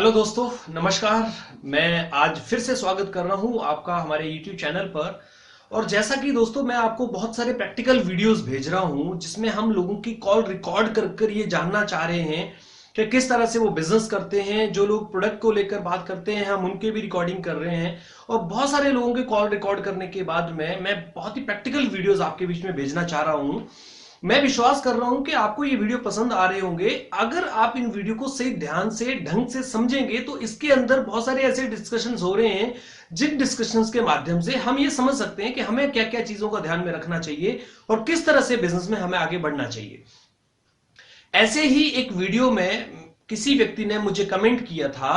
Hello दोस्तों, नमस्कार। मैं आज फिर से स्वागत कर रहा हूं आपका हमारे YouTube चैनल पर। और जैसा कि दोस्तों मैं आपको बहुत सारे प्रैक्टिकल वीडियोस भेज रहा हूं जिसमें हम लोगों की कॉल रिकॉर्ड कर कर ये जानना चाह रहे हैं कि किस तरह से वो बिजनेस करते हैं। जो लोग प्रोडक्ट को लेकर बात करते हैं हम उनके भी रिकॉर्डिंग कर रहे हैं। और बहुत सारे लोगों के कॉल रिकॉर्ड करने के बाद में मैं बहुत ही प्रैक्टिकल वीडियोस आपके बीच में भेजना चाह रहा हूं। मैं विश्वास कर रहा हूं कि आपको ये वीडियो पसंद आ रहे होंगे। अगर आप इन वीडियो को सही ध्यान से ढंग से समझेंगे तो इसके अंदर बहुत सारे ऐसे डिस्कशंस हो रहे हैं जिन डिस्कशंस के माध्यम से हम ये समझ सकते हैं कि हमें क्या क्या चीजों का ध्यान में रखना चाहिए और किस तरह से बिजनेस में हमें आगे बढ़ना चाहिए। ऐसे ही एक वीडियो में किसी व्यक्ति ने मुझे कमेंट किया था,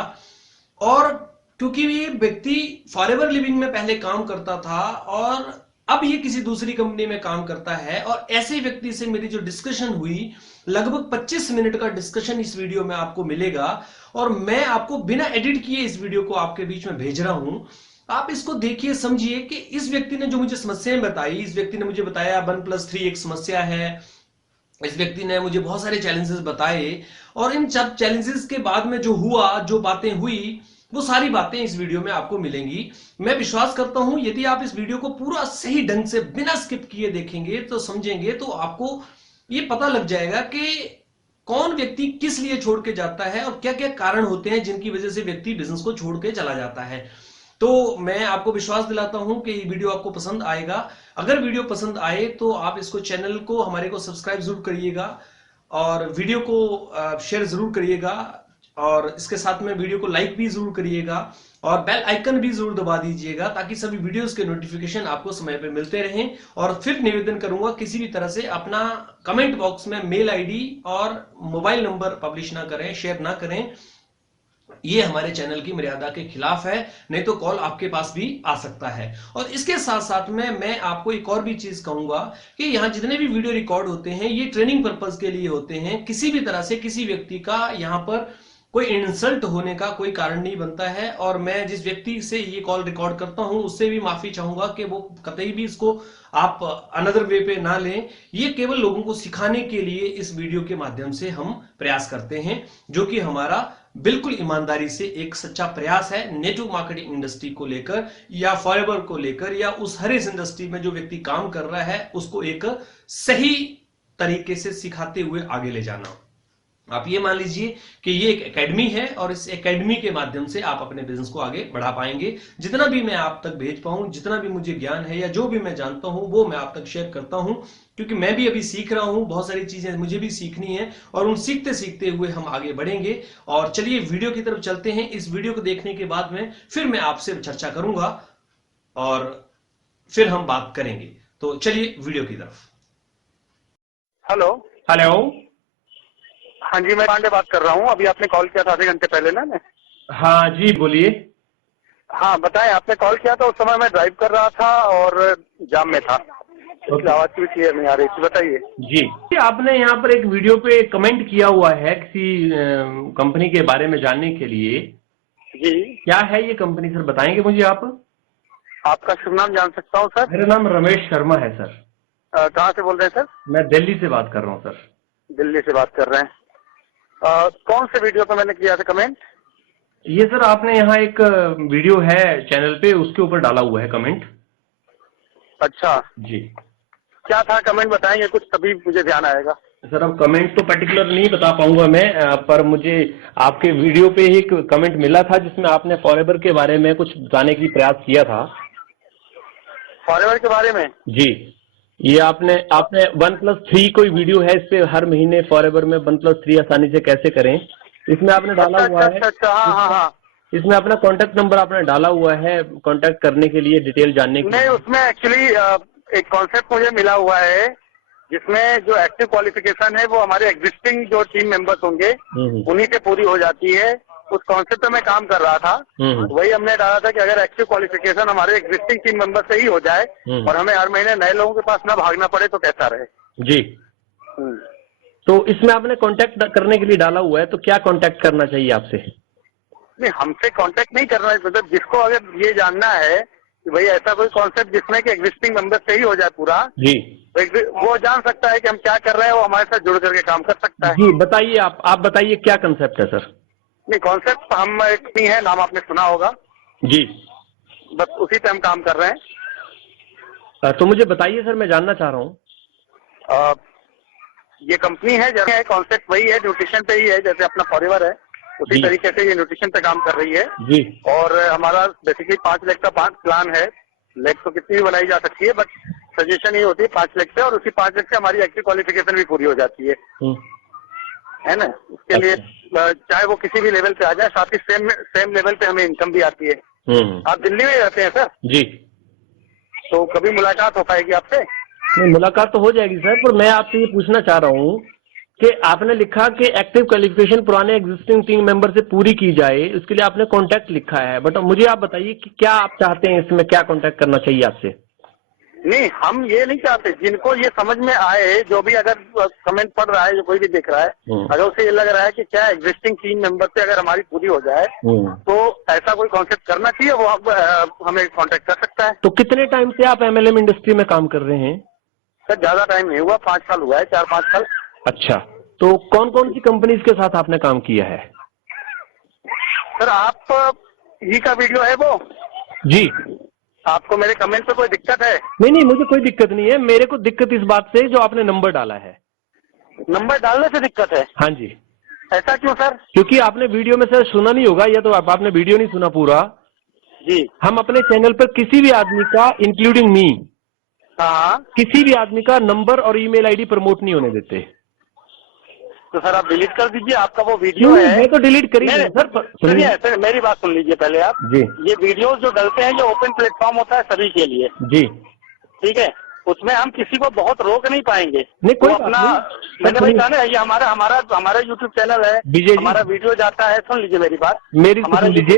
और क्योंकि ये व्यक्ति फॉरएवर लिविंग में पहले काम करता था और अब ये किसी दूसरी कंपनी में काम करता है, और ऐसे व्यक्ति से मेरी जो डिस्कशन हुई लगभग 25 मिनट का डिस्कशन इस वीडियो में आपको मिलेगा। और मैं आपको बिना एडिट किए इस वीडियो को आपके बीच में भेज रहा हूं। आप इसको देखिए, समझिए कि इस व्यक्ति ने जो मुझे समस्याएं बताई, इस व्यक्ति ने मुझे बताया 1+3 एक समस्या है। इस व्यक्ति ने मुझे बहुत सारे चैलेंजेस बताए, और इन सब चैलेंजेस के बाद में जो हुआ, जो बातें हुई, वो सारी बातें इस वीडियो में आपको मिलेंगी। मैं विश्वास करता हूं यदि आप इस वीडियो को पूरा सही ढंग से बिना स्किप किए देखेंगे तो समझेंगे तो आपको ये पता लग जाएगा कि कौन व्यक्ति किस लिए छोड़ के जाता है और क्या क्या कारण होते हैं जिनकी वजह से व्यक्ति बिजनेस को छोड़ के चला जाता है। तो मैं आपको विश्वास दिलाता हूं कि ये वीडियो आपको पसंद आएगा। अगर वीडियो पसंद आए तो आप इसको चैनल को हमारे को सब्सक्राइब जरूर करिएगा और वीडियो को शेयर जरूर करिएगा, और इसके साथ में वीडियो को लाइक भी जरूर करिएगा और बेल आइकन भी जरूर दबा दीजिएगा ताकि सभी वीडियोस के नोटिफिकेशन आपको समय पे मिलते रहें। और फिर निवेदन करूंगा, किसी भी तरह से अपना कमेंट बॉक्स में मेल आईडी और मोबाइल नंबर पब्लिश ना करें, शेयर ना करें। ये हमारे चैनल की मर्यादा के खिलाफ है, नहीं तो कॉल आपके पास भी आ सकता है। और इसके साथ साथ में मैं आपको एक और भी चीज कहूंगा कि यहां जितने भी वीडियो रिकॉर्ड होते हैं ये ट्रेनिंग पर्पज के लिए होते हैं। किसी भी तरह से किसी व्यक्ति का यहां पर कोई इंसल्ट होने का कोई कारण नहीं बनता है। और मैं जिस व्यक्ति से ये कॉल रिकॉर्ड करता हूं उससे भी माफी चाहूंगा कि वो कतई भी इसको आप अनदर वे पे ना लें। ये केवल लोगों को सिखाने के लिए इस वीडियो के माध्यम से हम प्रयास करते हैं, जो कि हमारा बिल्कुल ईमानदारी से एक सच्चा प्रयास है नेटवर्क मार्केटिंग इंडस्ट्री को लेकर या फॉरएवर को लेकर या उस हर इस इंडस्ट्री में जो व्यक्ति काम कर रहा है उसको एक सही तरीके से सिखाते हुए आगे ले जाना। आप ये मान लीजिए कि ये एक एकेडमी है और इस एकेडमी के माध्यम से आप अपने बिजनेस को आगे बढ़ा पाएंगे। जितना भी मैं आप तक भेज पाऊं, जितना भी मुझे ज्ञान है या जो भी मैं जानता हूं वो मैं आप तक शेयर करता हूं, क्योंकि मैं भी अभी सीख रहा हूं। बहुत सारी चीजें मुझे भी सीखनी है और उन सीखते सीखते हुए हम आगे बढ़ेंगे। और चलिए वीडियो की तरफ चलते हैं। इस वीडियो को देखने के बाद में फिर मैं आपसे चर्चा करूंगा और फिर हम बात करेंगे। तो चलिए वीडियो की तरफ। हेलो। हेलो। हाँ जी, मैं पांडे बात कर रहा हूँ। अभी आपने कॉल किया था आधे घंटे पहले ना। मैं हाँ जी, बोलिए। हाँ बताएं, आपने कॉल किया था। उस समय मैं ड्राइव कर रहा था और जाम में था, इसलिए आवाज भी क्लियर नहीं आ रही थी। बताइए जी, आपने यहाँ पर एक वीडियो पे कमेंट किया हुआ है किसी कंपनी के बारे में जानने के लिए। जी। क्या है ये कंपनी सर, बताएंगे मुझे आप? आपका शुभ नाम जान सकता हूँ सर? मेरा नाम रमेश शर्मा है सर। कहाँ से बोल रहे हैं सर? मैं दिल्ली से बात कर रहा हूँ सर। दिल्ली से बात कर रहे हैं। कौन से वीडियो पे मैंने किया था कमेंट? ये सर आपने यहाँ एक वीडियो है चैनल पे, उसके ऊपर डाला हुआ है कमेंट। अच्छा जी। क्या था कमेंट, बताएंगे कुछ, तभी मुझे ध्यान आएगा। सर अब कमेंट तो पर्टिकुलर नहीं बता पाऊंगा मैं, पर मुझे आपके वीडियो पे ही कमेंट मिला था जिसमें आपने फॉरएवर के बारे में कुछ बताने की प्रयास किया था। फॉरएवर के बारे में? जी, ये आपने 1+3 कोई वीडियो है, इस पे हर महीने फॉरएवर में 1+3 आसानी से कैसे करें, इसमें आपने डाला हुआ है। अच्छा, हाँ। इसमें अपना कॉन्टेक्ट नंबर आपने डाला हुआ है कॉन्टेक्ट करने के लिए, डिटेल जानने के लिए। नहीं, उसमें एक्चुअली एक कॉन्सेप्ट मुझे मिला हुआ है जिसमें जो एक्टिव क्वालिफिकेशन है वो हमारे एग्जिस्टिंग जो टीम मेंबर्स होंगे उन्हीं से पूरी हो जाती है। उस कॉन्सेप्ट पे मैं काम कर रहा था। वही हमने डाला था कि अगर एक्टिव क्वालिफिकेशन हमारे एग्जिस्टिंग टीम मेंबर से ही हो जाए और हमें हर महीने नए लोगों के पास ना भागना पड़े तो कैसा रहे। जी। तो इसमें आपने कांटेक्ट करने के लिए डाला हुआ है, तो क्या कांटेक्ट करना चाहिए आपसे? नहीं, हमसे कांटेक्ट नहीं करना है, मतलब जिसको अगर ये जानना है कि भाई ऐसा कोई कॉन्सेप्ट जिसमें कि एग्जिस्टिंग मेंबर से ही हो जाए पूरा, जी, वो जान सकता है कि हम क्या कर रहे हैं, वो हमारे साथ जुड़ करके काम कर सकता है। जी बताइए, आप बताइए क्या कंसेप्ट है सर? नहीं, कॉन्सेप्ट हम एक नहीं है, नाम आपने सुना होगा जी। बस उसी पे हम काम कर रहे हैं। तो मुझे बताइए सर, मैं जानना चाह रहा हूँ। ये कंपनी है, जैसे कॉन्सेप्ट वही है, न्यूट्रिशन पे ही है, जैसे अपना फॉरएवर है उसी तरीके से ये न्यूट्रिशन पे काम कर रही है जी। और हमारा बेसिकली 5 लाख का 5 प्लान है। लेग तो कितनी भी बनाई जा सकती है, बट सजेशन ये होती है 5 लाख से, और उसी 5 लाख से हमारी एक्टिव क्वालिफिकेशन भी पूरी हो जाती है ना। उसके लिए चाहे वो किसी भी लेवल पे आ जाए, साथ ही सेम लेवल पे हमें इनकम भी आती है। आप दिल्ली में रहते हैं सर? जी। तो कभी मुलाकात हो पाएगी आपसे? नहीं, मुलाकात तो हो जाएगी सर, पर मैं आपसे ये पूछना चाह रहा हूँ कि आपने लिखा कि एक्टिव क्वालिफिकेशन पुराने एग्जिस्टिंग टीम मेंबर से पूरी की जाए, उसके लिए आपने कांटेक्ट लिखा है, बट मुझे आप बताइए कि क्या आप चाहते हैं, इसमें क्या कांटेक्ट करना चाहिए आपसे? नहीं, हम ये नहीं चाहते। जिनको ये समझ में आए, जो भी अगर कमेंट पढ़ रहा है, जो कोई भी देख रहा है, अगर उसे ये लग रहा है कि क्या एग्जिस्टिंग टीम मेंबर से अगर हमारी पूरी हो जाए तो ऐसा कोई कॉन्सेप्ट करना चाहिए, वो हमें कांटेक्ट कर सकता है। तो कितने टाइम से आप एमएलएम इंडस्ट्री में काम कर रहे हैं? सर ज्यादा टाइम नहीं हुआ, 5 साल हुआ है, 4-5 साल। अच्छा, तो कौन कौन सी कंपनीज के साथ आपने काम किया है? सर आप ही का वीडियो है वो? जी। आपको मेरे कमेंट पे कोई दिक्कत है? नहीं, मुझे कोई दिक्कत नहीं है। मेरे को दिक्कत इस बात से जो आपने नंबर डाला है। नंबर डालने से दिक्कत है? हाँ जी। ऐसा क्यों सर? क्योंकि आपने वीडियो में सर सुना नहीं होगा, या तो आपने वीडियो नहीं सुना पूरा जी। हम अपने चैनल पर किसी भी आदमी का, इंक्लूडिंग मी, हाँ, किसी भी आदमी का नंबर और ईमेल आईडी प्रमोट नहीं होने देते। तो सर आप डिलीट कर दीजिए, आपका वो वीडियो है। मैं तो डिलीट कर ही नहीं सर। सुनिए सर, मेरी बात सुन लीजिए पहले आप जी। ये वीडियो जो डलते हैं, ये ओपन प्लेटफॉर्म होता है सभी के लिए जी। ठीक है, उसमें हम किसी को बहुत रोक नहीं पाएंगे। नहीं, कोई अपना मैंने वही कहा ना, ये हमारा यूट्यूब चैनल है, हमारा वीडियो जाता है। सुन लीजिए मेरी बात, मेरी हमारा लीजिए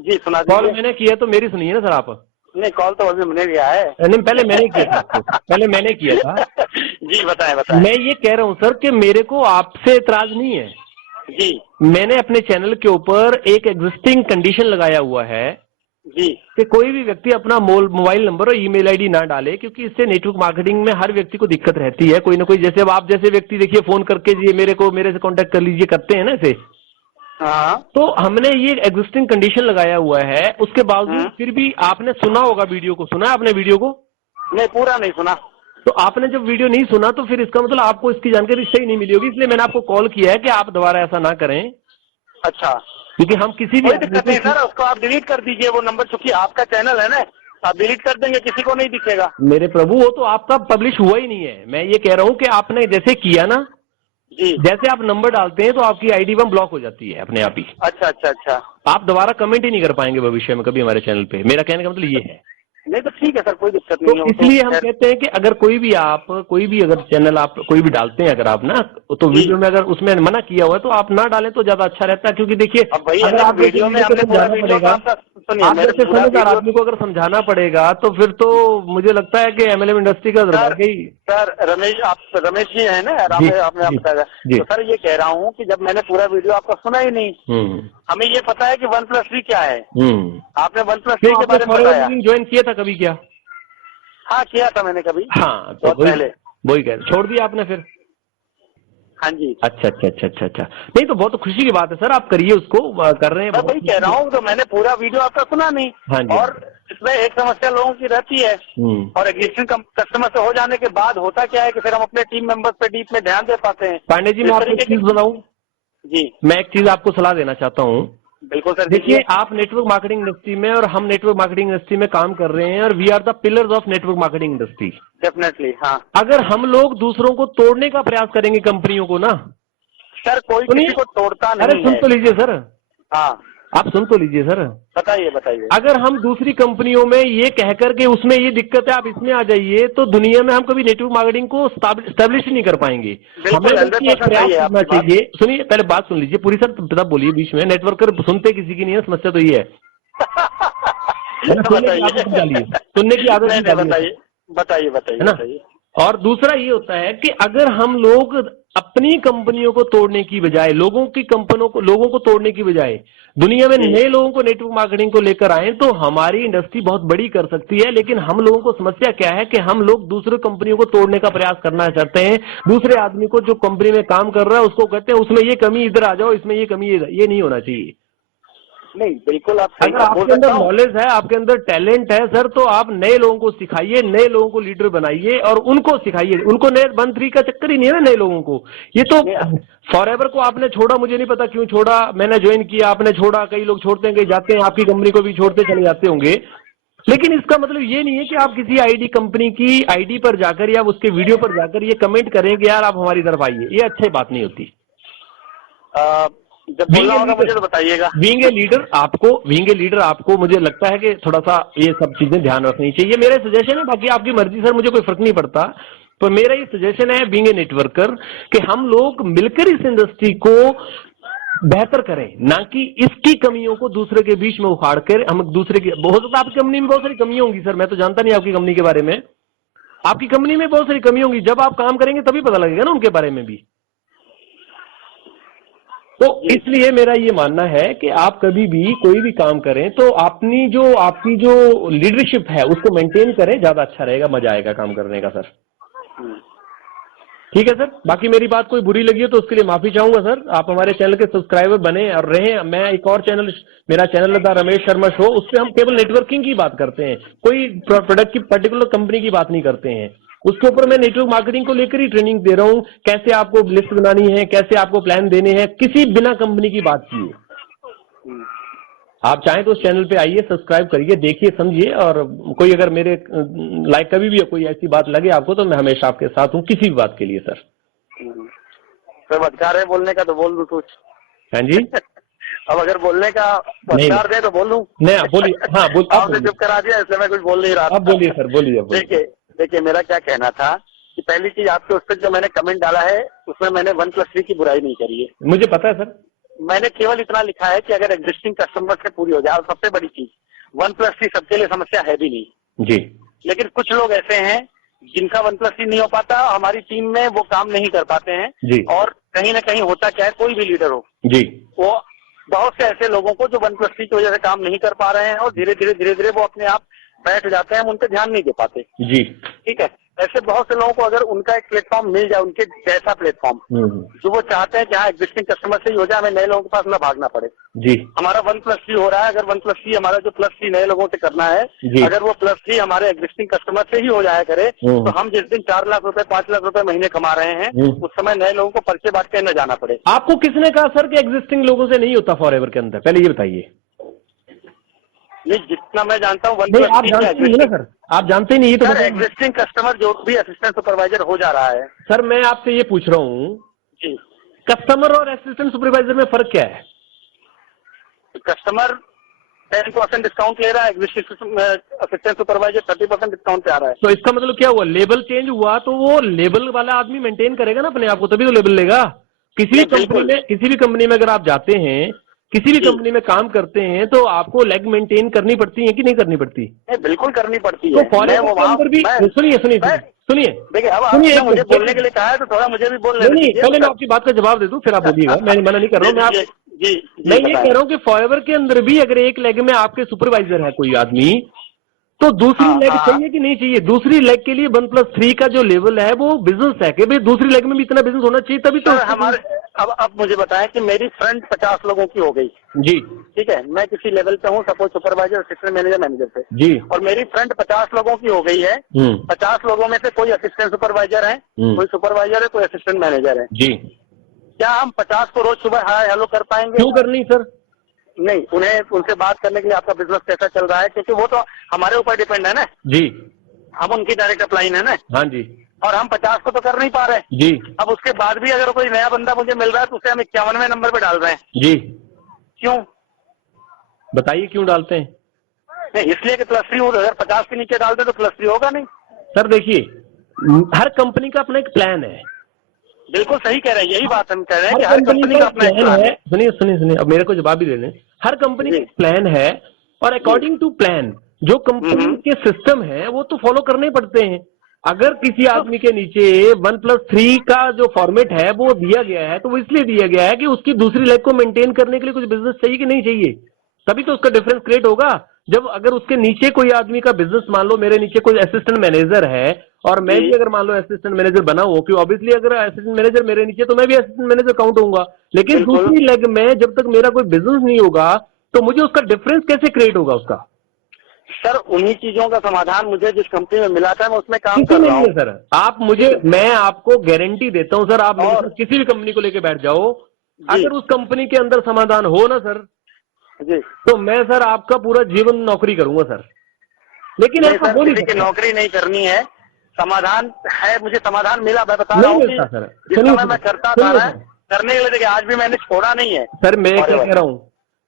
जी सुना कॉल दीजिए। मैंने किया तो मेरी सुनिए ना सर आप। नहीं, कॉल तो अभी मैंने लिया है। नहीं, पहले मैंने किया था आपको, पहले मैंने किया था। जी बताएं। मैं ये कह रहा हूँ सर कि मेरे को आपसे एतराज नहीं है जी। मैंने अपने चैनल के ऊपर एक एग्जिस्टिंग कंडीशन लगाया हुआ है जी कि कोई भी व्यक्ति अपना मोबाइल नंबर और ईमेल आईडी ना डाले, क्योंकि इससे नेटवर्क मार्केटिंग में हर व्यक्ति को दिक्कत रहती है। कोई ना कोई, जैसे अब आप जैसे व्यक्ति देखिए फोन करके जी मेरे से कांटेक्ट कर लीजिए, करते हैं ना इसे। हाँ। तो हमने ये एग्जिस्टिंग कंडीशन लगाया हुआ है, उसके बावजूद फिर भी आपने सुना होगा वीडियो को। सुना है आपने वीडियो को? नहीं, पूरा नहीं सुना। तो आपने जब वीडियो नहीं सुना तो फिर इसका मतलब आपको इसकी जानकारी सही नहीं मिली होगी, इसलिए मैंने आपको कॉल किया है कि आप दोबारा ऐसा ना करें। अच्छा, क्योंकि हम किसी भी दिक्कत नहीं सर, उसको आप डिलीट कर दीजिए वो नंबर, चूंकि आपका चैनल है ना, आप डिलीट कर देंगे, किसी को नहीं दिखेगा। मेरे प्रभु, वो तो आपका पब्लिश हुआ ही नहीं है। मैं ये कह रहा हूँ कि आपने जैसे किया ना जी, जैसे आप नंबर डालते हैं तो आपकी आईडी 1 ब्लॉक हो जाती है अपने आप ही। अच्छा। आप दोबारा कमेंट ही नहीं कर पाएंगे भविष्य में कभी हमारे चैनल पे। मेरा कहने का मतलब ये है। नहीं तो ठीक है सर, कोई दिक्कत तो नहीं है। इसलिए हम कहते हैं कि अगर कोई भी अगर चैनल आप कोई भी डालते हैं अगर आप ना, तो वीडियो में अगर उसमें मना किया हुआ है तो आप ना डालें तो ज्यादा अच्छा रहता है। क्योंकि देखिए अगर आप वीडियो में हमने समझाना पड़ेगा, आप जैसे समझदार आदमी को अगर समझाना पड़ेगा तो फिर तो मुझे लगता है कि एमएलएम इंडस्ट्री का सर रमेश जी है ना, आपने आप बताया। तो सर ये कह रहा हूँ कि जब मैंने पूरा वीडियो आपका सुना ही नहीं, हमें ये पता है कि 1+3 क्या है। आपने 1+3 के बारे में बताया। ज्वाइन किया था कभी क्या? हाँ, किया था मैंने कभी। हाँ, तो पहले वही कह रहे, छोड़ दिया आपने फिर? हाँ जी। अच्छा। नहीं तो बहुत खुशी की बात है सर, आप करिए, उसको कर रहे हैं। मैं वही कह रहा हूँ, तो मैंने पूरा वीडियो आपका सुना नहीं। हाँ जी। और इसमें एक समस्या लोगों की रहती है, और एग्जिस्टिंग कस्टमर से हो जाने के बाद होता क्या है कि फिर हम अपने टीम मेंबर्स पे डीप में ध्यान दे पाते हैं। पांडे जी, मैं आपको एक चीज बताऊं जी, मैं एक चीज आपको सलाह देना चाहता हूँ। बिल्कुल सर। देखिए, आप नेटवर्क मार्केटिंग इंडस्ट्री में और हम नेटवर्क मार्केटिंग इंडस्ट्री में काम कर रहे हैं, और we are the pillars of network marketing industry. Definitely, हाँ। अगर हम लोग दूसरों को तोड़ने का प्रयास करेंगे, कंपनियों को ना सर, कोई किसी को तोड़ता नहीं है। अरे सुन तो लीजिए सर। हाँ, आप सुन तो लीजिए सर। बताइए। अगर हम दूसरी कंपनियों में ये कह करके उसमें ये दिक्कत है आप इसमें आ जाइए, तो दुनिया में हम कभी नेटवर्क मार्केटिंग को स्टैब्लिश नहीं कर पाएंगे। हमें एक प्रयास करना चाहिए। सुनिए, पहले बात सुन लीजिए पूरी सर, तब बोलिए बीच में। नेटवर्कर सुनते किसी की नहीं है, समस्या तो ये है। सुनने की आदत बताइए। और दूसरा ये होता है कि अगर हम लोग अपनी कंपनियों को तोड़ने की बजाय, लोगों को तोड़ने की बजाय दुनिया में नए लोगों को नेटवर्क मार्केटिंग को लेकर आए तो हमारी इंडस्ट्री बहुत बड़ी कर सकती है। लेकिन हम लोगों को समस्या क्या है कि हम लोग दूसरे कंपनियों को तोड़ने का प्रयास करना चाहते हैं। दूसरे आदमी को जो कंपनी में काम कर रहा है उसको कहते हैं उसमें ये कमी, इधर आ जाओ, इसमें ये कमी, ये नहीं होना चाहिए। नहीं, बिल्कुल आप सही अगर आपके अंदर नॉलेज है, आपके अंदर टैलेंट है सर, तो आप नए लोगों को सिखाइए, नए लोगों को लीडर बनाइए और उनको सिखाइए। उनको नए 1-3 का चक्कर ही नहीं है ना नए लोगों को। ये तो फॉरएवर को आपने छोड़ा, मुझे नहीं पता क्यों छोड़ा, मैंने ज्वाइन किया, आपने छोड़ा, कई लोग छोड़ते हैं, कई जाते हैं, आपकी कंपनी को भी छोड़ते चले जाते होंगे। लेकिन इसका मतलब ये नहीं है कि आप किसी आईडी कंपनी की आईडी पर जाकर या उसके वीडियो पर जाकर ये कमेंट करेंगे यार आप हमारी तरफ आइए। ये अच्छी बात नहीं होती। जब बोलना होगा मुझे तो बताइएगा। बीइंग ए लीडर आपको मुझे लगता है कि थोड़ा सा ये सब चीजें ध्यान रखनी चाहिए। मेरा सजेशन है, बाकी आपकी मर्जी सर, मुझे कोई फर्क नहीं पड़ता, पर मेरा ये सजेशन है बीइंग ए नेटवर्कर कि हम लोग मिलकर इस इंडस्ट्री को बेहतर करें, ना कि इसकी कमियों को दूसरे के बीच में उखाड़ कर हम दूसरे की। हो सकता है आपकी कंपनी में बहुत सारी कमियां होंगी सर, मैं तो जानता नहीं आपकी कंपनी के बारे में। आपकी कंपनी में बहुत सारी कमी होंगी, जब आप काम करेंगे तभी पता लगेगा ना उनके बारे में भी। तो इसलिए मेरा ये मानना है कि आप कभी भी कोई भी काम करें तो आपकी जो लीडरशिप है उसको मेंटेन करें, ज्यादा अच्छा रहेगा, मजा आएगा काम करने का सर। ठीक है सर, बाकी मेरी बात कोई बुरी लगी हो तो उसके लिए माफी चाहूंगा सर। आप हमारे चैनल के सब्सक्राइबर बने और रहे। मैं एक और चैनल, मेरा चैनल था रमेश शर्मा शो, उस पर हम केवल नेटवर्किंग की बात करते हैं, कोई प्रोडक्ट की पर्टिकुलर कंपनी की बात नहीं करते हैं। उसके ऊपर मैं नेटवर्क मार्केटिंग को लेकर ही ट्रेनिंग दे रहा हूं, कैसे आपको लिस्ट बनानी है, कैसे आपको प्लान देने हैं, किसी बिना कंपनी की बात किए। आप चाहें तो उस चैनल पे आइए, सब्सक्राइब करिए, देखिए, समझिए, और कोई अगर मेरे लाइक कभी भी कोई ऐसी बात लगे आपको तो मैं हमेशा आपके साथ हूं किसी भी बात के लिए सर। सर अधिकार है बोलने का तो बोल दूं कुछ? हाँ जी। अब अगर बोलने का अधिकार दे तो बोलूं? नहीं, बोलिए। हाँ, आपने चुप करा दिया इसलिए मैं कुछ बोल नहीं रहा था। अब बोलिए सर, बोलिए। देखिए मेरा क्या कहना था कि पहली चीज आपके उस पर जो मैंने कमेंट डाला है उसमें मैंने 1+3 की बुराई नहीं करी है। मुझे पता है सर। मैंने केवल इतना लिखा है कि अगर एग्जिस्टिंग कस्टमर से पूरी हो जाए, और सबसे बड़ी चीज 1+3 सबके लिए समस्या है भी नहीं जी, लेकिन कुछ लोग ऐसे हैं जिनका 1+3 नहीं हो पाता, हमारी टीम में वो काम नहीं कर पाते हैं जी। और कहीं ना कहीं होता क्या है, कोई भी लीडर हो जी, वो बहुत से ऐसे लोगों को जो 1+3 की वजह से काम नहीं कर पा रहे हैं और धीरे धीरे वो अपने आप बैठ जाते हैं, हम उन पर ध्यान नहीं दे पाते जी। ठीक है, ऐसे बहुत से लोगों को अगर उनका एक प्लेटफॉर्म मिल जाए, उनके जैसा प्लेटफॉर्म जो वो चाहते हैं कि हाँ एग्जिस्टिंग कस्टमर से ही हो जाए, हमें नए लोगों के पास न भागना पड़े जी। हमारा 1+3 हो रहा है, अगर 1+3 हमारा जो +3 नए लोगों से करना है, अगर वो +3 हमारे एग्जिस्टिंग कस्टमर से ही हो जाया करे तो हम जिस दिन 4 लाख रुपए 5 लाख रुपए महीने कमा रहे हैं उस समय नए लोगों को पर्चे बांट के न जाना पड़े। आपको किसने कहा सर कि एग्जिस्टिंग लोगों से नहीं होता फॉरएवर के अंदर? पहले ये बताइए। नहीं, जितना मैं जानता हूँ आप जानते नहीं ना सर, आप जानते नहीं, तो एग्जिस्टिंग कस्टमर जो भी असिस्टेंट सुपरवाइजर हो जा रहा है। सर मैं आपसे ये पूछ रहा हूँ जी, कस्टमर और असिस्टेंट सुपरवाइजर में फर्क क्या है? कस्टमर 10% डिस्काउंट ले रहा है, एग्जिस्टिंग असिस्टेंट सुपरवाइजर 30% डिस्काउंट पे आ रहा है। तो इसका मतलब क्या हुआ? लेबल चेंज हुआ तो वो लेबल वाला आदमी मेंटेन करेगा ना अपने आप को, तभी तो लेबल लेगा। किसी भी कंपनी में अगर आप जाते हैं, किसी भी कंपनी में काम करते हैं तो आपको लेग मेंटेन करनी पड़ती है कि नहीं करनी पड़ती? बिल्कुल करनी पड़ती है। तो फॉरएवर के अंदर भी सुनिए देखिए, अब आपने मुझे बोलने के लिए कहा है तो थोड़ा मुझे भी बोलने नहीं, पहले मैं आपकी बात का जवाब दे दूं फिर आप बोलिएगा। मैं मना नहीं कर रहा हूँ, मैं ये कह रहा हूँ कि फॉरएवर के अंदर भी अगर एक लेग में आपके सुपरवाइजर है कोई आदमी, तो दूसरी लेग चाहिए कि नहीं चाहिए? दूसरी लेग के लिए 1+3 का जो लेवल है वो बिजनेस है कि भाई दूसरी लेग में भी इतना बिजनेस होना चाहिए, तभी तो हमारे। अब मुझे बताएं कि मेरी फ्रंट 50 लोगों की हो गई जी, ठीक है, मैं किसी लेवल पे हूँ, सपोज सुपरवाइजर, असिस्टेंट मैनेजर पे जी, और मेरी फ्रंट 50 लोगों की हो गई है। 50 लोगों में से कोई असिस्टेंट सुपरवाइजर है, कोई सुपरवाइजर है, कोई असिस्टेंट मैनेजर है जी। क्या हम 50 को रोज सुबह हाय हेलो कर पाएंगे? क्यों करनी सर? नहीं, उनसे बात करने के लिए आपका बिजनेस कैसा चल रहा है, क्योंकि वो तो हमारे ऊपर डिपेंड है ना जी, हम उनकी डायरेक्ट अपलाइन है ना। हाँ जी, और हम 50 को तो कर नहीं पा रहे जी। अब उसके बाद भी अगर कोई नया बंदा मुझे मिल रहा है तो उसे हम 51वें नंबर पे डाल रहे हैं जी। क्यों बताइए, क्यों डालते हैं? नहीं, इसलिए कि +3 हो, अगर 50 के नीचे डालते तो +3 होगा नहीं। सर देखिए, हर कंपनी का अपना एक प्लान है। बिल्कुल सही कह रहे हैं, यही बात हम कह रहे हैं कि हर कंपनी का अपना प्लान है। सुनिए, अब मेरे को जवाब भी देने। हर कंपनी का प्लान है और अकॉर्डिंग टू प्लान जो कंपनी के सिस्टम है वो तो फॉलो करने पड़ते हैं। अगर किसी आदमी के नीचे 1+3 का जो फॉर्मेट है वो दिया गया है, तो वो इसलिए दिया गया है कि उसकी दूसरी लाइफ को मेंटेन करने के लिए कुछ बिजनेस चाहिए कि नहीं चाहिए, तभी तो उसका डिफरेंस क्रिएट होगा। जब अगर उसके नीचे कोई आदमी का बिजनेस, मान लो मेरे नीचे कोई असिस्टेंट मैनेजर है और मैं भी अगर मान लो असिस्टेंट मैनेजर बना हूं, कि ऑब्वियसली अगर असिस्टेंट मैनेजर मेरे नीचे तो मैं भी असिस्टेंट मैनेजर काउंट होऊंगा, लेकिन दूसरी लेग में जब तक मेरा कोई बिजनेस नहीं होगा तो मुझे उसका डिफरेंस कैसे क्रिएट होगा उसका? सर उन्हीं चीजों का समाधान मुझे जिस कंपनी में मिला था मैं उसमें काम कर रहा हूँ सर। आप मुझे, मैं आपको गारंटी देता हूं सर, आप मेरे साथ किसी भी कंपनी को लेकर बैठ जाओ, अगर उस कंपनी के अंदर समाधान हो ना सर जी, तो मैं सर आपका पूरा जीवन नौकरी करूंगा सर। लेकिन ऐसा हो नहीं सकता, नौकरी नहीं करनी है, समाधान है, मुझे समाधान मिला, मैं बता रहा हूँ जिस समय मैं करता था ना करने के लिए, देखिए आज भी मैंने छोड़ा नहीं है सर। मैं क्या कह रहा हूँ,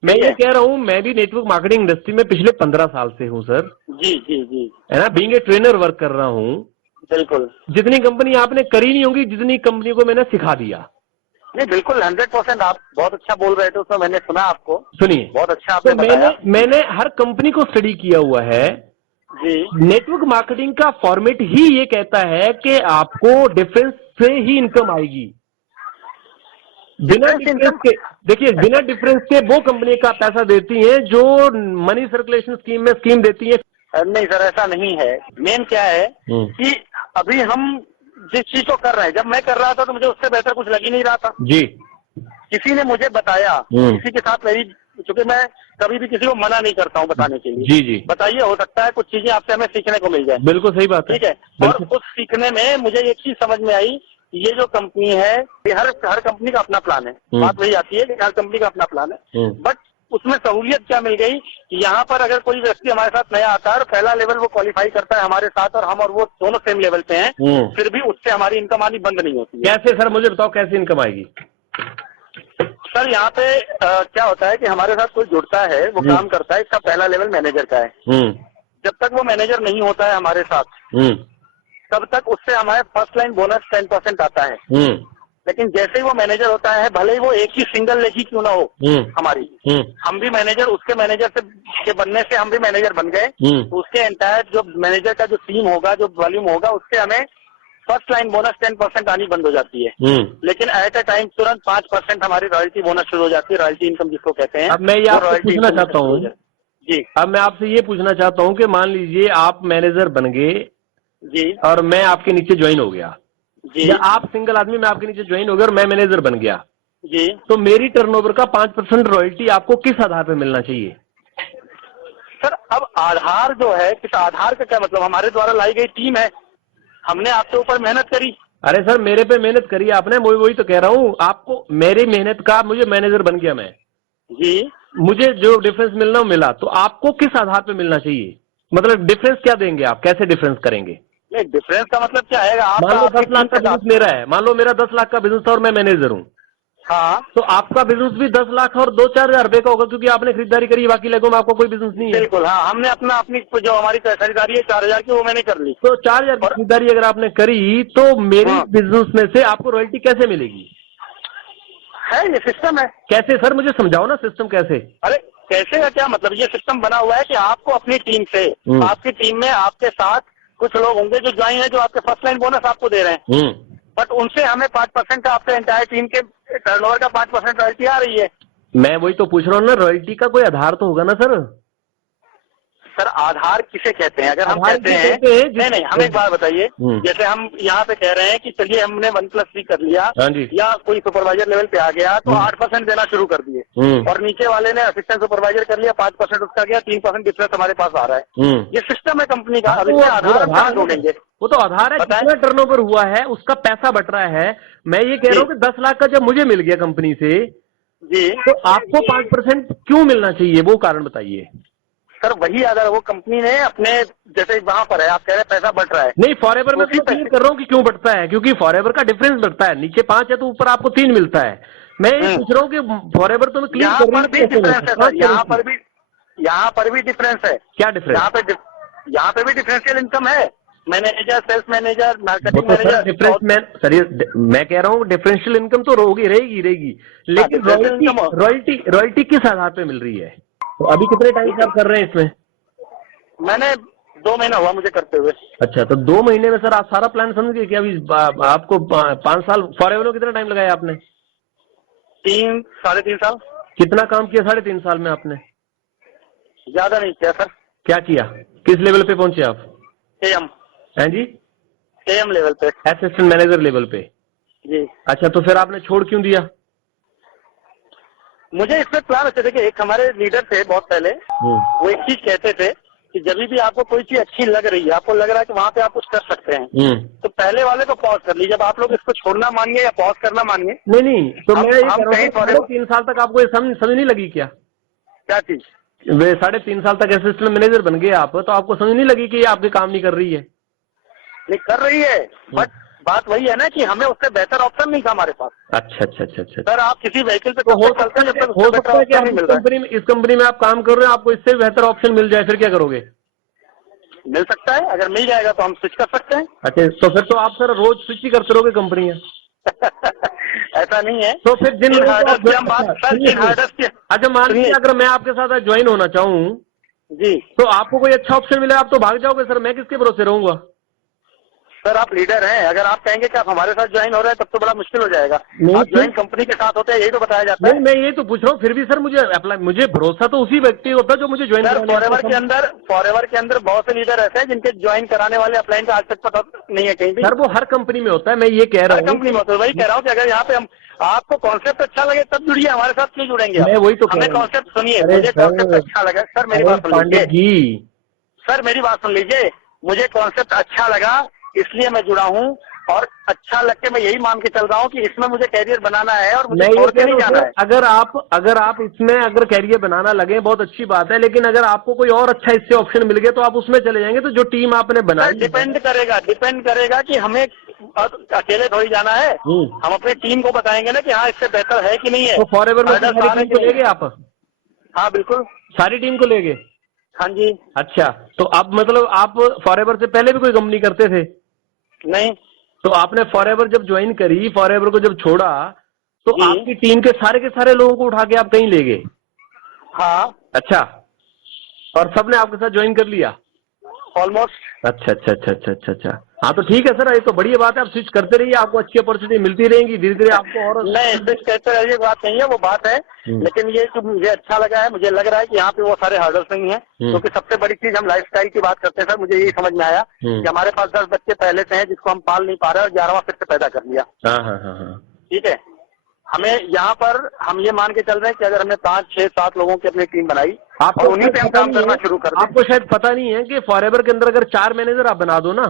मैं ये कह रहा हूँ, मैं भी नेटवर्क मार्केटिंग इंडस्ट्री में पिछले 15 साल से हूँ सर। जी जी जी, है ना, बीइंग ए ट्रेनर वर्क कर रहा हूँ। बिल्कुल, जितनी कंपनी आपने करी नहीं होंगी जितनी कंपनी को मैंने सिखा दिया। नहीं बिल्कुल 100%, आप बहुत अच्छा बोल रहे थे उसमें, मैंने सुना आपको। सुनिए, बहुत अच्छा आपने तो बताया। मैंने हर कंपनी को स्टडी किया हुआ है जी। नेटवर्क मार्केटिंग का फॉर्मेट ही ये कहता है कि आपको डिफरेंस से ही इनकम आएगी। बिना डिफरेंस के, देखिए बिना डिफरेंस के वो कंपनी का पैसा देती है जो मनी सर्कुलेशन स्कीम में स्कीम देती है। नहीं सर ऐसा नहीं है। मेन क्या है कि अभी हम जिस चीज को कर रहे हैं, जब मैं कर रहा था तो मुझे उससे बेहतर कुछ लग ही नहीं रहा था जी। किसी ने मुझे बताया, किसी के साथ मेरी, क्योंकि मैं कभी भी किसी को मना नहीं करता हूँ बताने के लिए। जी जी, बताइए, हो सकता है कुछ चीजें आपसे हमें सीखने को मिल जाए। बिल्कुल सही बात है, ठीक है। और उस सीखने में मुझे एक चीज समझ में आई, ये जो कंपनी है, ये हर कंपनी का अपना प्लान है। बात वही आती है कि हर कंपनी का अपना प्लान है, बट उसमें सहूलियत क्या मिल गई कि यहाँ पर अगर कोई व्यक्ति हमारे साथ नया आता है और पहला लेवल वो क्वालिफाई करता है हमारे साथ, और हम और वो दोनों सेम लेवल पे हैं, फिर भी उससे हमारी इनकम आनी बंद नहीं होती है। कैसे सर, मुझे बताओ कैसे इनकम आएगी? सर यहाँ पे क्या होता है कि हमारे साथ कोई जुड़ता है, वो काम करता है, इसका पहला लेवल मैनेजर का है। जब तक वो मैनेजर नहीं होता है हमारे साथ, तब तक उससे हमारे फर्स्ट लाइन बोनस 10% आता है। लेकिन जैसे ही वो मैनेजर होता है, भले ही वो एक ही सिंगल लेग ही क्यों ना हो हमारी, हम भी मैनेजर, उसके मैनेजर से के बनने से हम भी मैनेजर बन गए, तो उसके एंटायर जो मैनेजर का जो टीम होगा, जो वॉल्यूम होगा, उससे हमें फर्स्ट लाइन बोनस 10% आनी बंद हो जाती है। लेकिन एट अ टाइम तुरंत 5% हमारी रॉयल्टी बोनस शुरू हो जाती है, रॉयल्टी इनकम जिसको कहते हैं। अब मैं ये आपसे पूछना चाहता हूँ जी, अब मैं आपसे ये पूछना चाहता हूँ कि मान लीजिए आप मैनेजर बन गए जी, और मैं आपके नीचे ज्वाइन हो गया जी, या आप सिंगल आदमी, मैं आपके नीचे ज्वाइन हो गया और मैं मैनेजर बन गया जी, तो मेरी टर्नओवर का 5% रॉयल्टी आपको किस आधार पर मिलना चाहिए? सर अब आधार जो है, किस आधार का क्या मतलब, हमारे द्वारा लाई गई टीम है, हमने आपके ऊपर मेहनत करी। अरे सर मेरे पे मेहनत करी आपने, वही तो कह रहा हूँ आपको, मेरी मेहनत का मुझे मैनेजर बन गया मैं जी, मुझे जो डिफरेंस मिलना मिला, तो आपको किस आधार पे मिलना चाहिए? मतलब डिफरेंस क्या देंगे आप, कैसे डिफरेंस करेंगे? नहीं डिफरेंस का मतलब क्या है, आप मान लो 10 लाख का बिजनेस मेरा है, मान लो मेरा 10 लाख का बिजनेस था और मैं मैनेजर हूँ, हाँ, तो आपका बिजनेस भी 10 लाख और 2-4 हजार रुपए का होगा क्योंकि आपने खरीदारी करी, बाकी लोगों में आपका कोई बिजनेस नहीं है। बिल्कुल, हाँ, हमने अपनी जो हमारी खरीदारी है 4,000 की, वो मैंने कर ली। तो 4,000 की खरीदारी अगर आपने करी तो मेरी बिजनेस में से आपको रॉयल्टी कैसे मिलेगी? है ये सिस्टम है। कैसे सर, मुझे समझाओ ना सिस्टम कैसे? अरे कैसे का क्या मतलब, ये सिस्टम बना हुआ है कि आपको अपनी टीम से, आपकी टीम में आपके साथ कुछ लोग होंगे जो ज्वाइन है, जो आपके फर्स्ट लाइन बोनस आपको दे रहे हैं, बट उनसे हमें 5% का, आपके एंटायर टीम के टर्नओवर का 5% रॉयल्टी आ रही है। मैं वही तो पूछ रहा हूँ ना, रॉयल्टी का कोई आधार तो होगा ना सर? सर आधार किसे कहते हैं? अगर हम कहते हैं, नहीं हम एक बात बताइए, जैसे हम यहाँ पे कह रहे हैं कि चलिए हमने 1+3 कर लिया, या कोई सुपरवाइजर लेवल पे आ गया तो 8% देना शुरू कर दिए, और नीचे वाले ने असिस्टेंट सुपरवाइजर कर लिया, 5% उसका गया, 3% डिफरेंस हमारे पास आ रहा है। ये सिस्टम है कंपनी का। अब इसमें आधार कहाँ ढूंढेंगे? वो तो आधार है, जितना टर्नओवर हुआ है उसका पैसा बट रहा है। मैं ये कह रहा हूँ कि 10 लाख का जब मुझे मिल गया कंपनी से जी, तो आपको 5% क्यों मिलना चाहिए, वो कारण बताइए। सर वही अगर वो कंपनी ने अपने, जैसे वहां पर है, आप कह रहे हैं पैसा बढ़ रहा है, नहीं फॉरएवर में तो क्लियर कर रहा हूँ कि क्यों बढ़ता है, क्योंकि फॉरएवर का डिफरेंस बढ़ता है, नीचे 5 है तो ऊपर आपको 3 मिलता है। मैं ये पूछ रहा हूँ कि फॉरएवर तो मैं क्लियर कर रहा हूँ, यहाँ पर भी डिफरेंस है। क्या डिफरेंस? यहाँ पे भी डिफरेंशियल इनकम है, manager, sales manager, marketing manager, difference sir, मैं कह रहा हूँ डिफरेंशियल इनकम तो होगी, रहेगी, लेकिन रॉयल्टी किस आधार पे मिल रही है? तो अभी कितने टाइम से आप कर रहे हैं इसमें? मैंने 2 महीना हुआ मुझे करते हुए। अच्छा, तो 2 महीने में सर आप सारा प्लान समझ गए कि अभी आपको 5 साल फॉरएवर में कितना टाइम लगाया आपने? 3-3.5 साल। कितना काम किया 3.5 साल में आपने? ज्यादा नहीं किया सर। क्या किया? किस लेवल पे पहुंचे आप? AM। हैं जी? AM लेवल पे। असिस्टेंट मैनेजर लेवल पे? जी। अच्छा, तो फिर आपने छोड़ क्यों दिया? मुझे इसमें प्लान अच्छे थे कि एक हमारे लीडर थे बहुत पहले, वो एक चीज कहते थे कि जब भी आपको कोई चीज अच्छी लग रही है, आपको लग रहा है कि वहाँ पे आप कुछ कर सकते हैं, तो पहले वाले को पॉज कर लीजिए। जब आप लोग इसको छोड़ना मानिए या पॉज करना मानिए। नहीं, तो मैं ये कह रहा हूँ, 3.5 साल तक आपको ये समझ नहीं लगी क्या? क्या चीज? वे 3.5 साल तक असिस्टेंट मैनेजर बन गए आप, तो आपको समझ नहीं लगी कि ये आपके काम नहीं कर रही है? नहीं कर रही है, बट बात वही है ना कि हमें उससे बेहतर ऑप्शन नहीं था हमारे पास। अच्छा। सर आप किसी व्हीकल पे तो हो सकता है कि आप इस कंपनी में आप काम कर रहे हो, आपको इससे बेहतर ऑप्शन मिल जाए, फिर क्या करोगे? मिल सकता है, अगर मिल जाएगा तो हम स्विच कर सकते हैं। अच्छा, तो फिर तो आप सर रोज स्विच ही करते रहोगे कंपनियां? ऐसा नहीं है। तो फिर जिन लोगों को अच्छा, मान लीजिए अगर मैं आपके साथ ज्वाइन होना चाहूँ जी, तो आपको कोई अच्छा ऑप्शन मिले, आप तो भाग जाओगे सर, मैं किसके भरोसे रहूंगा? सर आप लीडर हैं, अगर आप कहेंगे कि आप हमारे साथ ज्वाइन हो रहे हैं तब तो बड़ा मुश्किल हो जाएगा। आप ज्वाइन कंपनी के साथ होते हैं, यही तो बताया जाता है। मैं ये तो पूछ रहा हूँ, फिर भी सर मुझे भरोसा तो उसी व्यक्ति होता है जो मुझे ज्वाइन कराने। फॉरएवर के अंदर बहुत से लीडर ऐसे हैं जिनके ज्वाइन कराने वाले अपलाइन का आज तक पता नहीं है कहीं भी। सर वो हर कंपनी में होता है, मैं ये कह रहा हूँ कंपनी में होता है। वही कह रहा हूँ कि अगर यहाँ पे हम आपको कॉन्सेप्ट अच्छा लगे तब जुड़िए, हमारे साथ क्यों जुड़ेंगे? मैं वही तो हमें कॉन्सेप्ट सुनिए, मुझे कॉन्सेप्ट अच्छा लगा। सर मेरी बात सुन लीजिए, सर मेरी बात सुन लीजिए, मुझे कॉन्सेप्ट अच्छा लगा इसलिए मैं जुड़ा हूँ, और अच्छा लग के मैं यही मान के चल रहा हूँ कि इसमें मुझे कैरियर बनाना है और मुझे छोड़ के नहीं जाना है। अगर आप इसमें अगर कैरियर बनाना लगे बहुत अच्छी बात है, लेकिन अगर आपको कोई और अच्छा इससे ऑप्शन मिल गया तो आप उसमें चले जाएंगे। तो जो टीम आपने बनाई, डिपेंड करेगा कि हमें अकेले थोड़ी जाना है, हम अपनी टीम को बताएंगे ना कि हाँ इससे बेहतर है कि नहीं है। तो फॉरएवर में सारी टीम को ले गए आप? हाँ बिल्कुल, सारी टीम को ले गए? हाँ जी। अच्छा, तो अब मतलब आप फॉरएवर से पहले भी कोई कंपनी करते थे? नहीं। तो आपने फॉरएवर जब ज्वाइन करी, फॉरएवर को जब छोड़ा, तो आपकी टीम के सारे लोगों को उठा के आप कहीं ले गए? हाँ। अच्छा, और सबने आपके साथ ज्वाइन कर लिया? ऑलमोस्ट। अच्छा। हाँ तो ठीक है सर, ये तो बढ़िया बात है, आप स्विच करते रहिए, आपको अच्छी अपॉर्चुनिटी मिलती रहेंगी धीरे धीरे आपको। और नहीं, स्विच करते रहिए बात नहीं है, वो बात है, लेकिन ये जो मुझे अच्छा लगा है, मुझे लग रहा है कि यहाँ पे वो सारे हर्डल्स नहीं है, क्योंकि सबसे बड़ी चीज हम लाइफस्टाइल की बात करते हैं सर। मुझे यही समझ में आया कि हमारे पास 10 बच्चे पहले से हैं जिसको हम पाल नहीं पा रहे और 11वां फिर से पैदा कर लिया। हाँ। ठीक है, हमें यहाँ पर हम ये मान के चल रहे हैं कि अगर हमने 5, 6, 7 लोगों की अपनी टीम बनाई और उन्हीं पे हम काम करना शुरू कर दें। आपको शायद पता नहीं है कि फॉरएवर के अंदर अगर 4 मैनेजर आप बना दो ना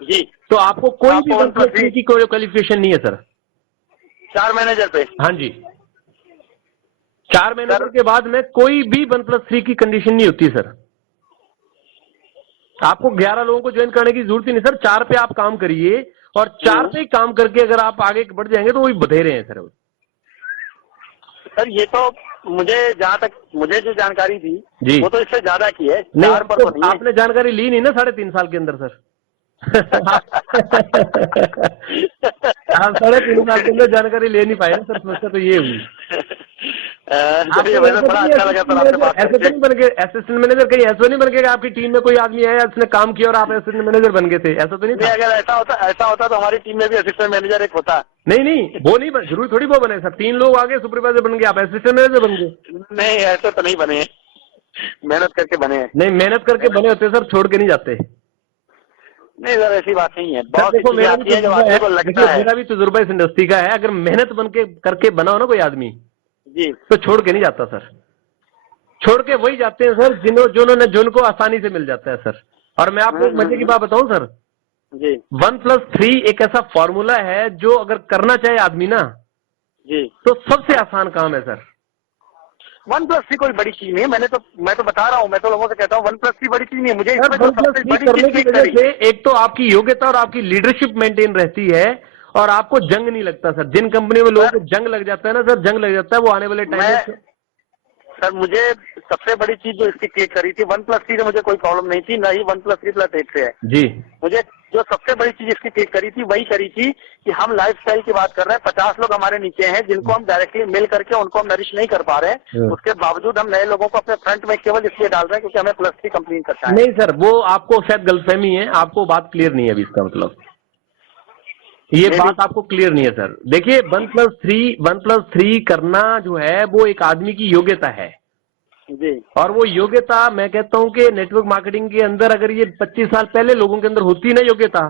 जी, तो आपको कोई भी 1+3 की कोई क्वालिफिकेशन नहीं है सर। 4 मैनेजर पे? हाँ जी, 4 मैनेजर के बाद में कोई भी 1+3 की कंडीशन नहीं होती सर। आपको 11 लोगों को ज्वाइन करने की जरूरत ही नहीं सर, 4 पे आप काम करिए और 4 पे काम करके अगर आप आगे बढ़ जाएंगे तो वही बधेरे हैं सर। सर ये तो मुझे जहाँ तक मुझे जो जानकारी थी जी, वो तो इससे ज्यादा की है। नहीं, आपने जानकारी ली नहीं ना 3.5 साल के अंदर सर। आप 3.5 साल के अंदर जानकारी ले नहीं पाए ना सर, समस्या तो ये हुई। बड़ा अच्छा लगा सर आपसे बात करके। असिस्टेंट मैनेजर कहीं ऐसा नहीं बन गया आपकी टीम में कोई आदमी आया उसने काम किया और आप असिस्टेंट मैनेजर बन गए थे, ऐसा तो नहीं था? अगर ऐसा होता तो हमारी टीम में भी असिस्टेंट मैनेजर एक होता। नहीं, वो नहीं जरूरी थोड़ी वो बने सर। 3 लोग आगे सुपरवाइजर बन गए, आप असिस्टेंट मैनेजर बन गए। नहीं, ऐसे तो नहीं बने, मेहनत करके बने हैं। नहीं, मेहनत करके बने होते सर, छोड़ के नहीं जाते। नहीं सर, ऐसी बात नहीं है। देखो मेरा भी तजुर्बा इस इंडस्ट्री का है, अगर मेहनत बन के करके बनाओ ना कोई आदमी जी, तो छोड़ के नहीं जाता सर। छोड़ के वही जाते हैं सर जिनको आसानी से मिल जाता है सर। और मैं आपको एक मजे की बात बताऊं सर जी, 1+3 एक ऐसा फॉर्मूला है जो अगर करना चाहे आदमी ना जी तो सबसे आसान काम है सर। 1+3 कोई बड़ी चीज नहीं है। मैं तो बता रहा हूँ, मैं तो लोगों से कहता हूँ 1+3 बड़ी चीज नहीं है। मुझे इसमें जो सबसे बड़ी करने की वजह से एक तो आपकी योग्यता और आपकी लीडरशिप मेंटेन रहती है और आपको जंग नहीं लगता सर। जिन कंपनी में लोगों को जंग लग जाता है ना सर, जंग लग जाता है, वो आने वाले टाइम में सर मुझे सबसे बड़ी चीज जो इसकी क्लिक करी थी 1+3 से मुझे कोई प्रॉब्लम नहीं थी, ना ही 1+3+8 से है जी। मुझे जो सबसे बड़ी चीज इसकी ठीक करी थी वही करी थी कि हम लाइफस्टाइल की बात कर रहे हैं। 50 लोग हमारे नीचे हैं जिनको हम डायरेक्टली मिल करके उनको हम नरिश नहीं कर पा रहे हैं। उसके बावजूद हम नए लोगों को अपने फ्रंट में केवल इसलिए डाल रहे हैं क्योंकि हमें +3 कंपनी करना है। नहीं सर, वो आपको शायद गलतफहमी है, आपको बात क्लियर नहीं है अभी, इसका मतलब ये बात आपको क्लियर नहीं है सर। देखिए 1+3 करना जो है वो एक आदमी की योग्यता है जी, और वो योग्यता मैं कहता हूं कि नेटवर्क मार्केटिंग के अंदर अगर ये 25 साल पहले लोगों के अंदर होती ना योग्यता,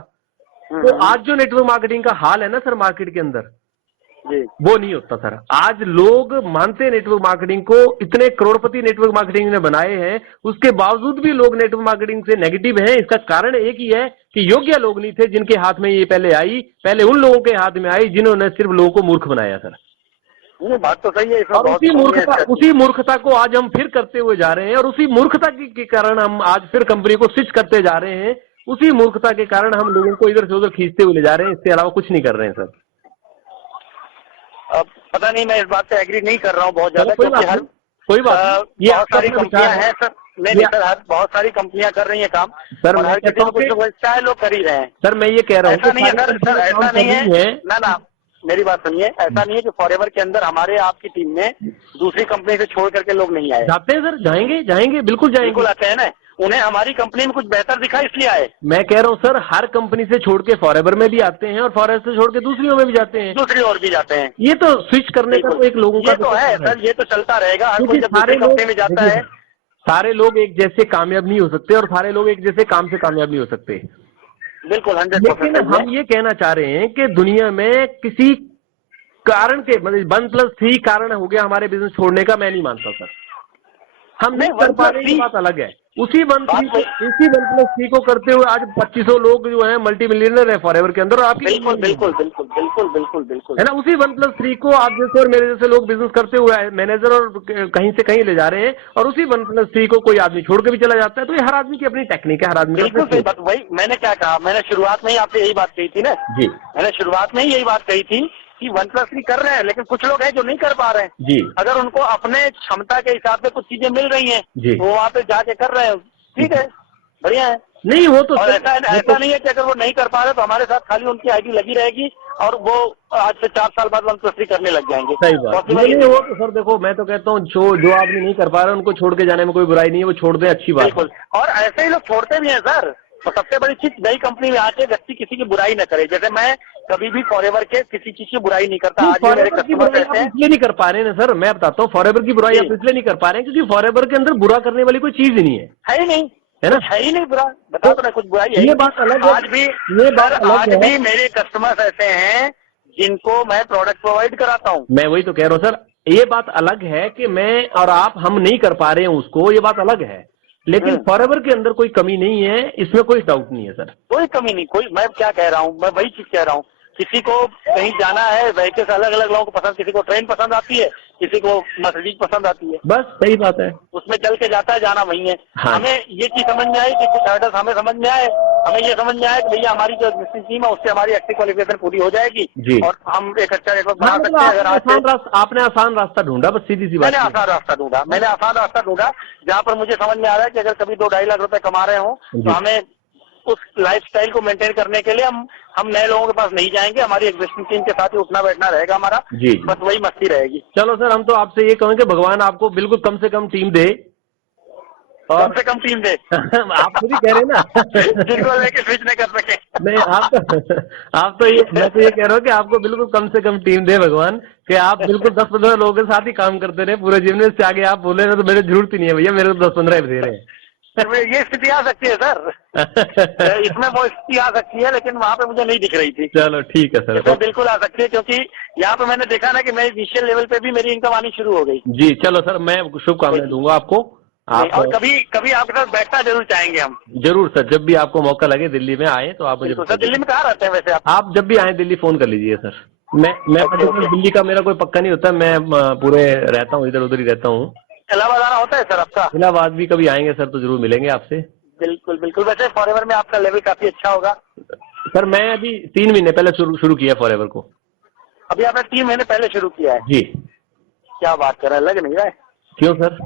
तो आज जो नेटवर्क मार्केटिंग का हाल है ना सर मार्केट के अंदर, जी, वो नहीं होता सर। आज लोग मानते हैं नेटवर्क मार्केटिंग को, इतने करोड़पति नेटवर्क मार्केटिंग ने बनाए हैं, उसके बावजूद भी लोग नेटवर्क मार्केटिंग से नेगेटिव हैं। इसका कारण एक ही है कि योग्य लोग नहीं थे जिनके हाथ में ये पहले आई, पहले उन लोगों के हाथ में आई जिन्होंने सिर्फ लोगों को मूर्ख बनाया सर। बात तो सही है। और उसी मूर्खता को आज हम फिर करते हुए जा रहे हैं और उसी मूर्खता के कारण हम आज फिर कंपनी को स्विच करते जा रहे हैं। उसी मूर्खता के कारण हम लोगों को इधर से उधर खींचते हुए ले जा रहे हैं, इसके अलावा कुछ नहीं कर रहे हैं सर। अब पता नहीं, मैं इस बात से एग्री नहीं कर रहा हूँ बहुत ज्यादा, क्योंकि कोई बात ये बहुत सारी कंपनियां हैं सर। नहीं सर, बहुत सारी कंपनियां कर रही है काम सर। और हर किसी को कुछ लोग कर ही रहे हैं सर। मैं ये कह रहा हूँ ऐसा नहीं है सर, ऐसा नहीं है ना, मेरी बात सुनिए। ऐसा नहीं है कि फॉरएवर के अंदर हमारे आपकी टीम में दूसरी कंपनी से छोड़ करके लोग नहीं आए। जाते हैं सर, जाएंगे बिल्कुल जाएंगे, बिल्कुल आते हैं ना। उन्हें हमारी कंपनी में कुछ बेहतर दिखा इसलिए आए। मैं कह रहा हूँ सर, हर कंपनी से छोड़ के फॉरएवर में भी आते हैं और फॉरएवर से छोड़ के दूसरी में भी जाते हैं, दूसरी और भी जाते हैं। ये तो स्विच करने का तो एक लोगों का तो है सर, ये तो चलता रहेगा। हर कोई जब दूसरी कंपनी में जाता है, सारे लोग एक जैसे कामयाब नहीं हो सकते और सारे लोग एक जैसे काम से कामयाब नहीं हो सकते। बिल्कुल 100%। लेकिन हम ये कहना चाह रहे हैं कि दुनिया में किसी कारण के मतलब 1+3 कारण हो गया हमारे बिजनेस छोड़ने का, मैं नहीं मानता सर। हम नहीं कर पा रहे, बात अलग है। उसी 1+3 को करते हुए आज 2500 लोग जो है मल्टी मिलियनर है फॉरएवर के अंदर। और आपकी बिल्कुल बिल्कुल बिल्कुल बिल्कुल बिल्कुल बिल्कुल है ना, उसी 1+3 को आप जैसे और मेरे जैसे लोग बिजनेस करते हुए मैनेजर और कहीं से कहीं ले जा रहे हैं, और उसी 1+3 को कोई आदमी छोड़ के भी चला जाता है। तो ये हर आदमी की अपनी टेक्निक है, हर आदमी बिल्कुल सही बात। वही मैंने क्या कहा, मैंने शुरुआत में ही आपसे यही बात कही थी ना जी। मैंने शुरुआत में ही यही बात कही थी कि 1+3 कर रहे हैं, लेकिन कुछ लोग हैं जो नहीं कर पा रहे हैं जी। अगर उनको अपने क्षमता के हिसाब से कुछ चीजें मिल रही हैं जी, वो वहाँ पे जाके कर रहे हैं, ठीक है, बढ़िया है। नहीं वो तो ऐसा नहीं है कि अगर वो नहीं कर पा रहे तो हमारे साथ खाली उनकी आईडी लगी रहेगी और वो आज से 4 साल बाद 1+3 करने लग जाएंगे। सही बात नहीं वो तो सर। देखो मैं तो कहता हूँ जो आदमी नहीं कर पा रहे उनको छोड़ के जाने में कोई बुराई नहीं है, वो छोड़ दे, अच्छी बात। बिल्कुल, और ऐसे ही लोग छोड़ते भी हैं सर। तो सबसे बड़ी चीज, नई कंपनी में आके व्यक्ति किसी की बुराई न करे। जैसे मैं कभी भी फॉरएवर के किसी चीज की बुराई नहीं करता। आज मेरे कस्टमर ऐसे हैं, इसलिए नहीं कर पा रहे हैं सर। मैं बताता हूँ, फॉरएवर की बुराई आप इसलिए नहीं कर पा रहे हैं क्योंकि फॉरएवर के अंदर बुरा करने वाली कोई चीज ही नहीं है, है ही नहीं, है ना, है ही नहीं बुरा। बता तो कुछ बुराई है, ये बात अलग है। आज भी मेरे कस्टमर्स ऐसे हैं जिनको मैं प्रोडक्ट प्रोवाइड कराता हूँ। मैं वही तो कह रहा हूँ सर, ये बात अलग है कि मैं और आप हम नहीं कर पा रहे हैं उसको, ये बात अलग है। लेकिन फॉरएवर के अंदर कोई कमी नहीं है, इसमें कोई डाउट नहीं है सर। कोई कमी नहीं, कोई। मैं क्या कह रहा हूँ, मैं वही चीज कह रहा हूँ। किसी को कहीं जाना है, व्हीकल्स अलग अलग लोगों को पसंद, किसी को ट्रेन पसंद आती है, किसी को मर्सिडीज पसंद आती है। बस सही बात है, उसमें चल के जाता है, जाना वही है। हाँ। हमें ये चीज समझ में आई कि कुछ एडल्ट हमें समझ में आए, हमें ये समझ में आया कि भैया हमारी जो एग्जिस्टिंग टीम है उससे हमारी एक्टिव क्वालिफिकेशन पूरी हो जाएगी जी। और हम एक अच्छा नेटवर्क बना सकते हैं। अगर आपने आसान रास्ता ढूंढा, बस सीधी सी बात। मैंने आसान रास्ता ढूंढा जहाँ पर मुझे समझ में आ रहा है कि अगर कभी 2-2.5 लाख रुपए कमा रहे हो तो हमें उस लाइफस्टाइल को मेंटेन करने के लिए हम नए लोगों के पास नहीं जाएंगे। हमारी एग्जिस्टिंग टीम के साथ ही उठना बैठना रहेगा हमारा जी। बस वही मस्ती रहेगी। चलो सर, हम तो आपसे ये कहेंगे भगवान आपको बिल्कुल कम से कम टीम दे, और कम से कम टीम दे। आप खुद ही कह रहे हैं ना जिनको लेके स्विच नहीं कर सके। नहीं आप तो ये, मैं तो ये कह रहा हूँ कि आपको बिल्कुल कम से कम टीम दे भगवान, कि आप बिल्कुल 10-15 लोगों के साथ ही काम करते रहे पूरे जीवन में। इससे आगे आप बोले ना तो मेरे जरूरत ही नहीं है भैया, मेरे को 10-15 दे रहे हैं। ये स्थिति आ सकती है सर इसमें वो स्थिति आ सकती है, लेकिन वहाँ पे मुझे नहीं दिख रही थी। चलो ठीक है सर, तो बिल्कुल आ सकती है, क्योंकि यहाँ पे मैंने देखा ना कि मैं इनिशियल लेवल पे भी मेरी इनकम आनी शुरू हो गई जी। चलो सर, मैं शुभकामनाएं दूंगा आपको। आप और कभी आपके साथ बैठना जरूर चाहेंगे हम। जरूर सर, जब भी आपको मौका लगे दिल्ली में आए तो आप मुझे। सर दिल्ली में कहाँ रहते हैं वैसे आप जब भी आए दिल्ली फोन कर लीजिए सर। मैं दिल्ली का मेरा कोई पक्का नहीं होता, मैं पूरे रहता हूँ, इधर उधर ही रहता हूँ। इलाहाबाद आना होता है सर आपका? इलाहाबाद भी कभी आएंगे सर तो जरूर मिलेंगे आपसे। बिल्कुल बिल्कुल। वैसे फॉरएवर में आपका लेवल काफी अच्छा होगा सर। मैं अभी 3 महीने पहले शुरू किया फॉरएवर को। अभी आपने 3 महीने पहले शुरू किया है जी। क्या बात कर रहे हैं, लग नहीं रहा है? क्यों सर?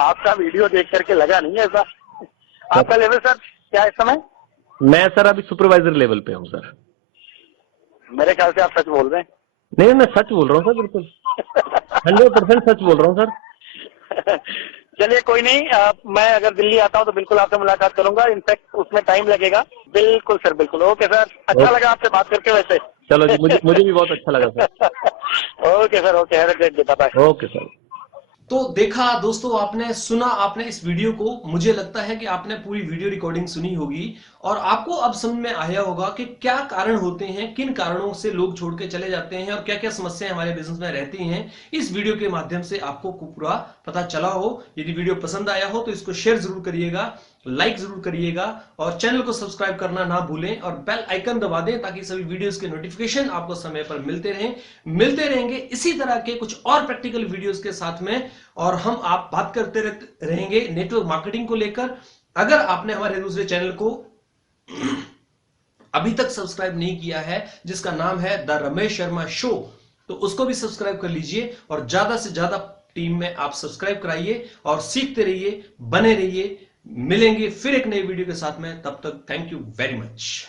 आपका वीडियो देख करके लगा नहीं है ऐसा। आपका लेवल सर क्या है इस समय? मैं सर अभी सुपरवाइजर लेवल पे हूँ सर। मेरे ख्याल से आप सच बोल रहे हैं। नहीं, मैं सच बोल रहा हूँ सर, बिल्कुल 100% सच बोल रहा हूँ सर। चलिए कोई नहीं, मैं अगर दिल्ली आता हूँ तो बिल्कुल आपसे मुलाकात करूंगा। इनफैक्ट उसमें टाइम लगेगा। बिल्कुल सर, बिल्कुल। ओके सर, अच्छा लगा आपसे बात करके वैसे। चलो जी, मुझे भी बहुत अच्छा लगा sir. Okay sir, okay, have a great day, bye. Okay sir. तो देखा दोस्तों, आपने सुना, आपने इस वीडियो को, मुझे लगता है कि आपने पूरी वीडियो रिकॉर्डिंग सुनी होगी और आपको अब समझ में आया होगा कि क्या कारण होते हैं, किन कारणों से लोग छोड़ के चले जाते हैं और क्या क्या समस्याएं हमारे बिजनेस में रहती हैं। इस वीडियो के माध्यम से आपको पूरा पता चला हो। यदि वीडियो पसंद आया हो तो इसको शेयर जरूर करिएगा, लाइक जरूर करिएगा और चैनल को सब्सक्राइब करना ना भूलें और बेल आइकन दबा दें ताकि सभी वीडियोस के नोटिफिकेशन आपको समय पर मिलते रहेंगे इसी तरह के कुछ और प्रैक्टिकल वीडियोस के साथ में। और हम आप बात करते रहेंगे नेटवर्क मार्केटिंग को लेकर। अगर आपने हमारे दूसरे चैनल को अभी तक सब्सक्राइब नहीं किया है, जिसका नाम है द रमेश शर्मा शो, तो उसको भी सब्सक्राइब कर लीजिए और ज्यादा से ज्यादा टीम में आप सब्सक्राइब कराइए और सीखते रहिए, बने रहिए। मिलेंगे फिर एक नई वीडियो के साथ में, तब तक थैंक यू वेरी मच।